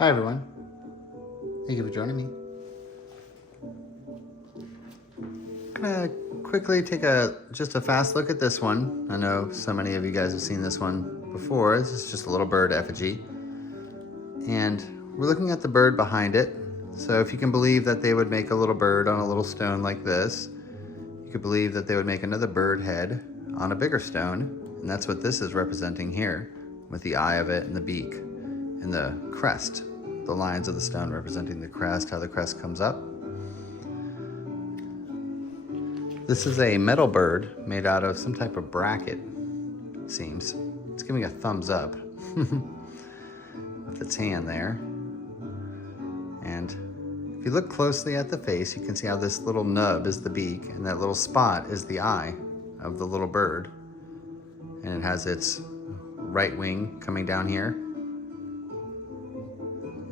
Hi everyone, thank you for joining me. I'm gonna quickly take just a fast look at this one. I know so many of you guys have seen this one before. This is just a little bird effigy. And we're looking at the bird behind it. So if you can believe that they would make a little bird on a little stone like this, you could believe that they would make another bird head on a bigger stone. And that's what this is representing here, with the eye of it and the beak and the crest. The lines of the stone representing the crest, how the crest comes up. This is a metal bird made out of some type of bracket, it seems. It's giving a thumbs up with its hand there. And if you look closely at the face, you can see how this little nub is the beak and that little spot is the eye of the little bird. And it has its right wing coming down here.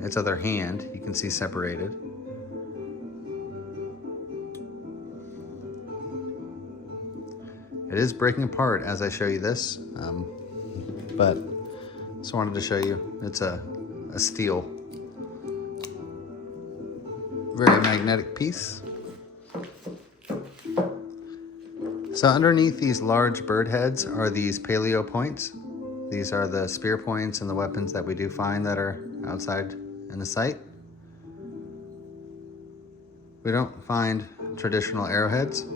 Its other hand, you can see separated. It is breaking apart as I show you this, but just wanted to show you, it's a steel, very magnetic piece. So underneath these large bird heads are these paleo points. These are the spear points and the weapons that we do find that are outside in the site. We don't find traditional arrowheads.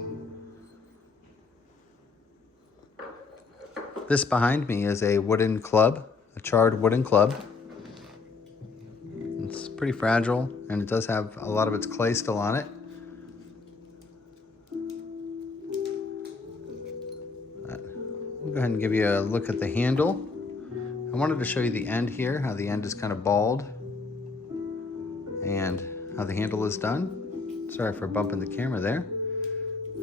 This behind me is a wooden club, a charred wooden club. It's pretty fragile and it does have a lot of its clay still on it. I'll go ahead and give you a look at the handle. I wanted to show you the end here, how the end is kind of bald and how the handle is done. Sorry for bumping the camera there.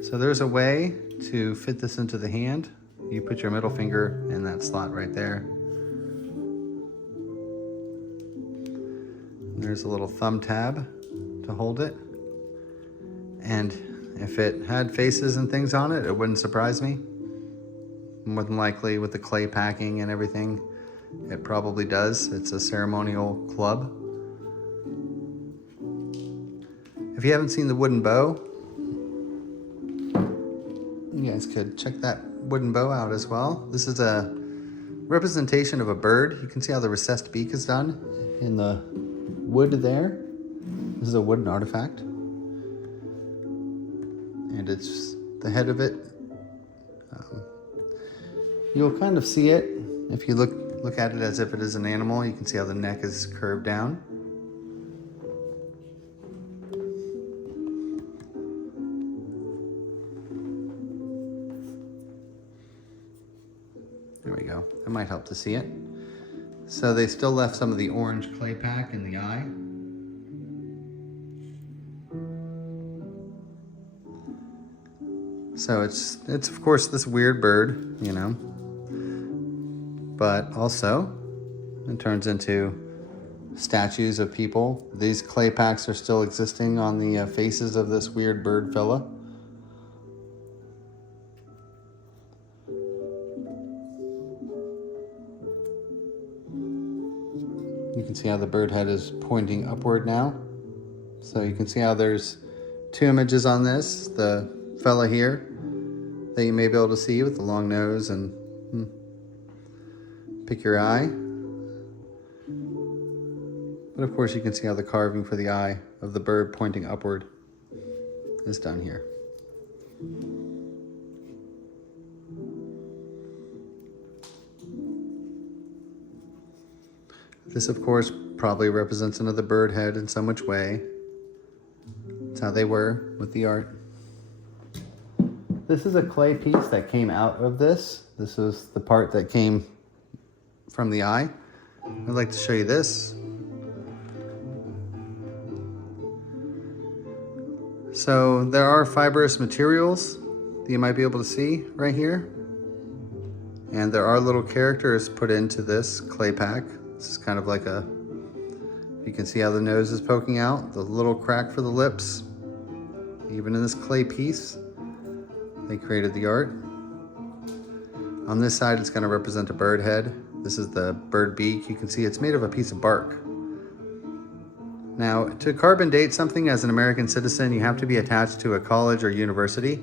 So there's a way to fit this into the hand. You put your middle finger in that slot right there. And there's a little thumb tab to hold it. And if it had faces and things on it, it wouldn't surprise me. More than likely with the clay packing and everything, it probably does. It's a ceremonial club. If you haven't seen the wooden bow, you guys could check that wooden bow out as well. This is a representation of a bird. You can see how the recessed beak is done in the wood there. This is a wooden artifact. And it's the head of it. You'll kind of see it if you look at it as if it is an animal. You can see how the neck is curved down. There we go. That might help to see it. So they still left some of the orange clay pack in the eye. So it's of course this weird bird, you know, but also it turns into statues of people. These clay packs are still existing on the faces of this weird bird fella. You can see how the bird head is pointing upward now. So you can see how there's two images on this. The fella here that you may be able to see with the long nose and pick your eye. But of course you can see how the carving for the eye of the bird pointing upward is done here. This, of course, probably represents another bird head in some which way. That's how they were with the art. This is a clay piece that came out of this. This is the part that came from the eye. I'd like to show you this. So there are fibrous materials that you might be able to see right here. And there are little characters put into this clay pack. This is kind of like you can see how the nose is poking out, the little crack for the lips. Even in this clay piece, they created the art. On this side, it's going to represent a bird head. This is the bird beak. You can see it's made of a piece of bark. Now, to carbon date something as an American citizen, you have to be attached to a college or university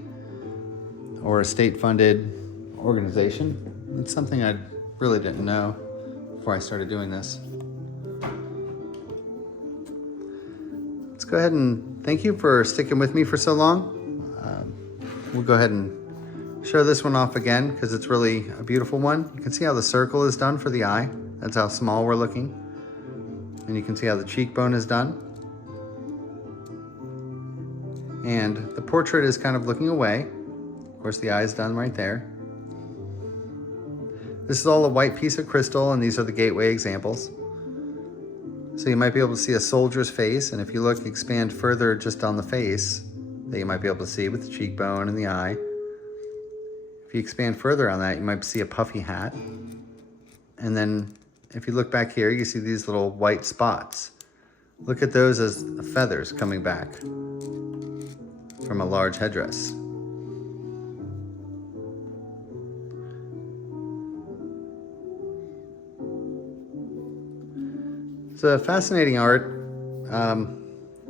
or a state-funded organization. It's something I really didn't know before I started doing this. Let's go ahead and thank you for sticking with me for so long. We'll go ahead and show this one off again because it's really a beautiful one. You can see how the circle is done for the eye. That's how small we're looking. And you can see how the cheekbone is done. And the portrait is kind of looking away. Of course, the eye is done right there. This is all a white piece of crystal, and these are the gateway examples. So you might be able to see a soldier's face, and if you look, expand further just on the face, that you might be able to see with the cheekbone and the eye. If you expand further on that, you might see a puffy hat. And then if you look back here, you see these little white spots. Look at those as feathers coming back from a large headdress. It's a fascinating art.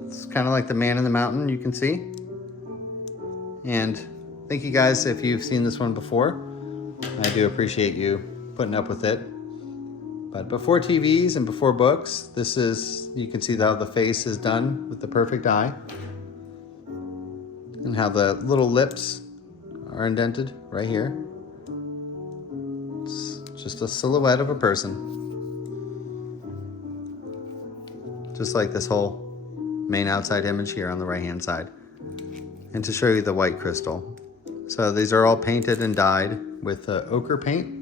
It's kind of like the man in the mountain, you can see. And thank you guys if you've seen this one before. I do appreciate you putting up with it. But before TVs and before books, this is, you can see how the face is done with the perfect eye. And how the little lips are indented right here. It's just a silhouette of a person. Just like this whole main outside image here on the right-hand side. And to show you the white crystal. So these are all painted and dyed with ochre paint.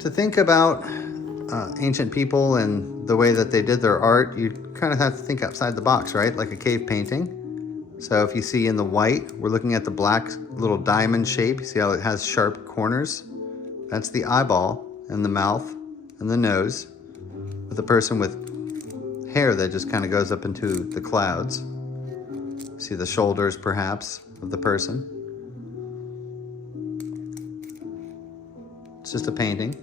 To think about ancient people and the way that they did their art, you kind of have to think outside the box, right? Like a cave painting. So if you see in the white, we're looking at the black little diamond shape. You see how it has sharp corners? That's the eyeball and the mouth and the nose, with a person with hair that just kind of goes up into the clouds. See the shoulders, perhaps, of the person. It's just a painting.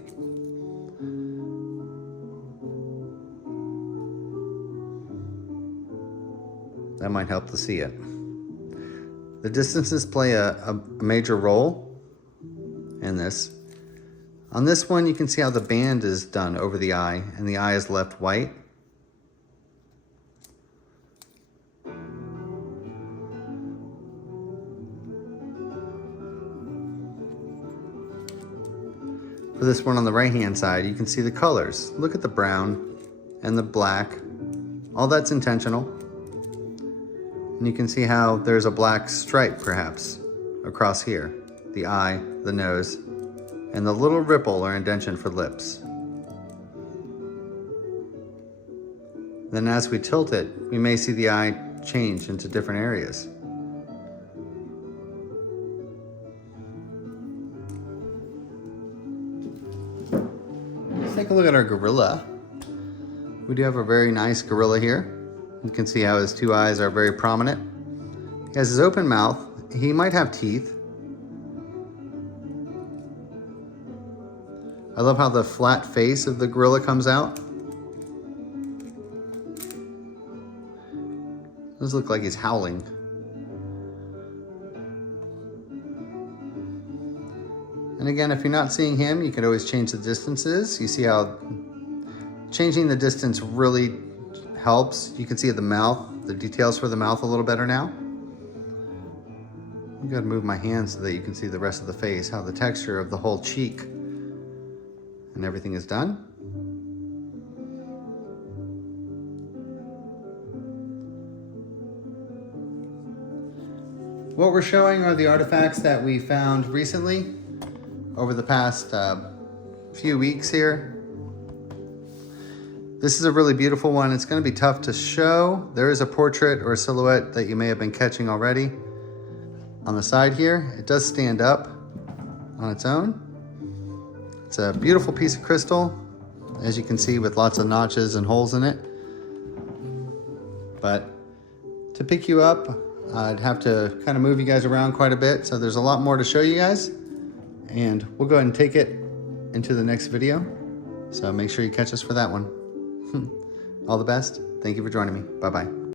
That might help to see it. The distances play a major role in this. On this one, you can see how the band is done over the eye, and the eye is left white. For this one on the right-hand side, you can see the colors. Look at the brown and the black. All that's intentional. And you can see how there's a black stripe, perhaps, across here. The eye, the nose, and the little ripple or indentation for lips. Then as we tilt it, we may see the eye change into different areas. Let's take a look at our gorilla. We do have a very nice gorilla here. You can see how his two eyes are very prominent. He has his open mouth. He might have teeth. I love how the flat face of the gorilla comes out. Does look like he's howling. And again, if you're not seeing him, you can always change the distances. You see how changing the distance really helps. You can see the mouth, the details for the mouth a little better now. I'm gonna move my hand so that you can see the rest of the face, how the texture of the whole cheek and everything is done. What we're showing are the artifacts that we found recently over the past few weeks here. This is a really beautiful one. It's going to be tough to show. There is a portrait or a silhouette that you may have been catching already on the side here. It does stand up on its own. It's a beautiful piece of crystal, as you can see, with lots of notches and holes in it. But to pick you up, I'd have to kind of move you guys around quite a bit. So there's a lot more to show you guys, and we'll go ahead and take it into the next video. So make sure you catch us for that one. All the best. Thank you for joining me. Bye-bye.